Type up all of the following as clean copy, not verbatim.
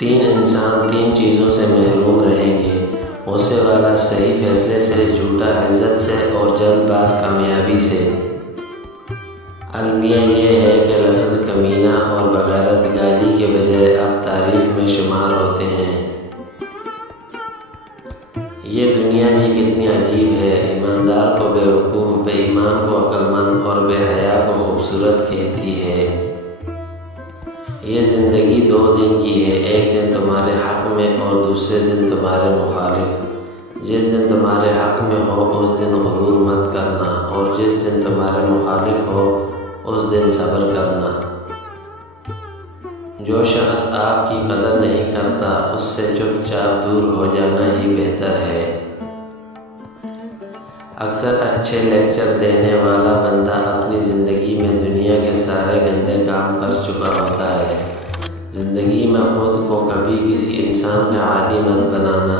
تین انسان تین چیزوں سے محروم رہیں گے: غصے والا صحیح فیصلے سے، جھوٹا عزت سے، اور جلد باز کامیابی سے۔ المیہ یہ ہے کہ لفظ کمینہ اور بغیرت گالی کے بجائے اب تعریف میں شمار ہوتے ہیں۔ یہ دنیا بھی کتنی عجیب ہے، ایماندار کو بے وقوف، بے ایمان کو عقل مند اور بے حیا کو خوبصورت کہتی ہے۔ یہ زندگی دو دن کی ہے، ایک دن تمہارے حق میں اور دوسرے دن تمہارے مخالف۔ جس دن تمہارے حق میں ہو اس دن غرور مت کرنا، اور جس دن تمہارے مخالف ہو اس دن صبر کرنا۔ جو شخص آپ کی قدر نہیں کرتا اس سے چپ چاپ دور ہو جانا ہی بہتر ہے۔ اکثر اچھے لیکچر دینے والا بندہ اپنی زندگی میں دنیا کے سارے گندے کام کر چکا ہوتا ہے۔ زندگی میں خود کو کبھی کسی انسان کا عادی مت بنانا،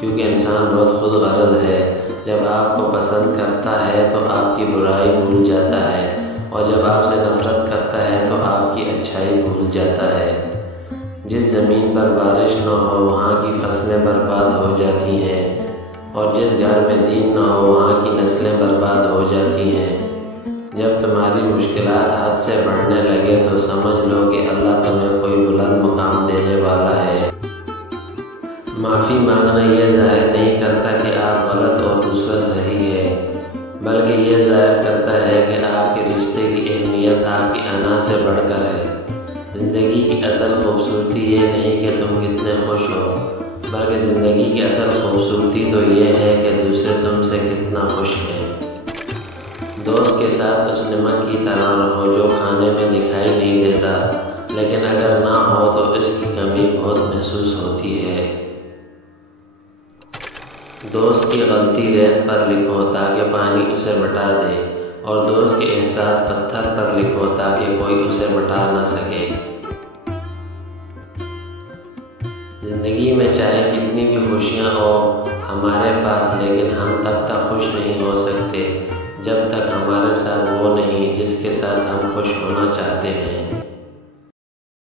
کیونکہ انسان بہت خود غرض ہے۔ جب آپ کو پسند کرتا ہے تو آپ کی برائی بھول جاتا ہے، اور جب آپ سے نفرت کرتا ہے تو آپ کی اچھائی بھول جاتا ہے۔ جس زمین پر بارش نہ ہو وہاں کی فصلیں برباد ہو جاتی ہیں، اور جس گھر میں دین نہ ہو وہاں کی نسلیں برباد ہو جاتی ہیں۔ جب تمہاری مشکلات حد سے بڑھنے لگے تو سمجھ لو کہ اللہ تمہیں کوئی بلند مقام دینے والا ہے۔ معافی مانگنا یہ ظاہر نہیں کرتا کہ آپ غلط اور دوسرا صحیح ہے، بلکہ یہ ظاہر کرتا ہے کہ آپ کے رشتے کی اہمیت آپ کی انا سے بڑھ کر ہے۔ زندگی کی اصل خوبصورتی یہ نہیں کہ تم کتنے خوش ہو، بلکہ زندگی کی اصل خوبصورتی تو یہ ہے کہ دوسرے تم سے کتنا خوش ہیں۔ دوست کے ساتھ اس نمک کی طرح رہو جو کھانے میں دکھائی نہیں دیتا، لیکن اگر نہ ہو تو اس کی کمی بہت محسوس ہوتی ہے۔ دوست کی غلطی ریت پر لکھو تاکہ پانی اسے مٹا دے، اور دوست کے احساس پتھر پر لکھو تاکہ کوئی اسے مٹا نہ سکے۔ زندگی میں چاہے کتنی بھی خوشیاں ہوں ہمارے پاس، لیکن ہم تب تک خوش نہیں ہو سکتے جب تک ہمارے ساتھ وہ نہیں جس کے ساتھ ہم خوش ہونا چاہتے ہیں۔